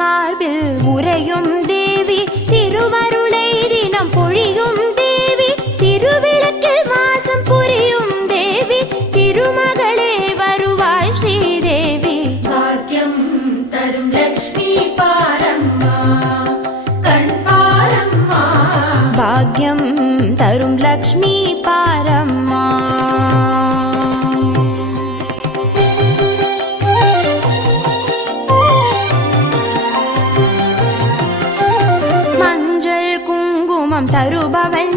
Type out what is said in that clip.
மார்பில் உறையும் தேவி, திருவருளை தினம் பொழியும் தேவி, திருவிளக்கில் வாசம் புரியும் தேவி, திருமகளே வருவாய் ஸ்ரீதேவி. பாக்கியம் தரும் லக்ஷ்மி பாரம்மா, கண் பாரம்மா. பாக்யம் தரும் லக்ஷ்மி பாரம்மா. மஞ்சள் குங்குமம் தருபவள்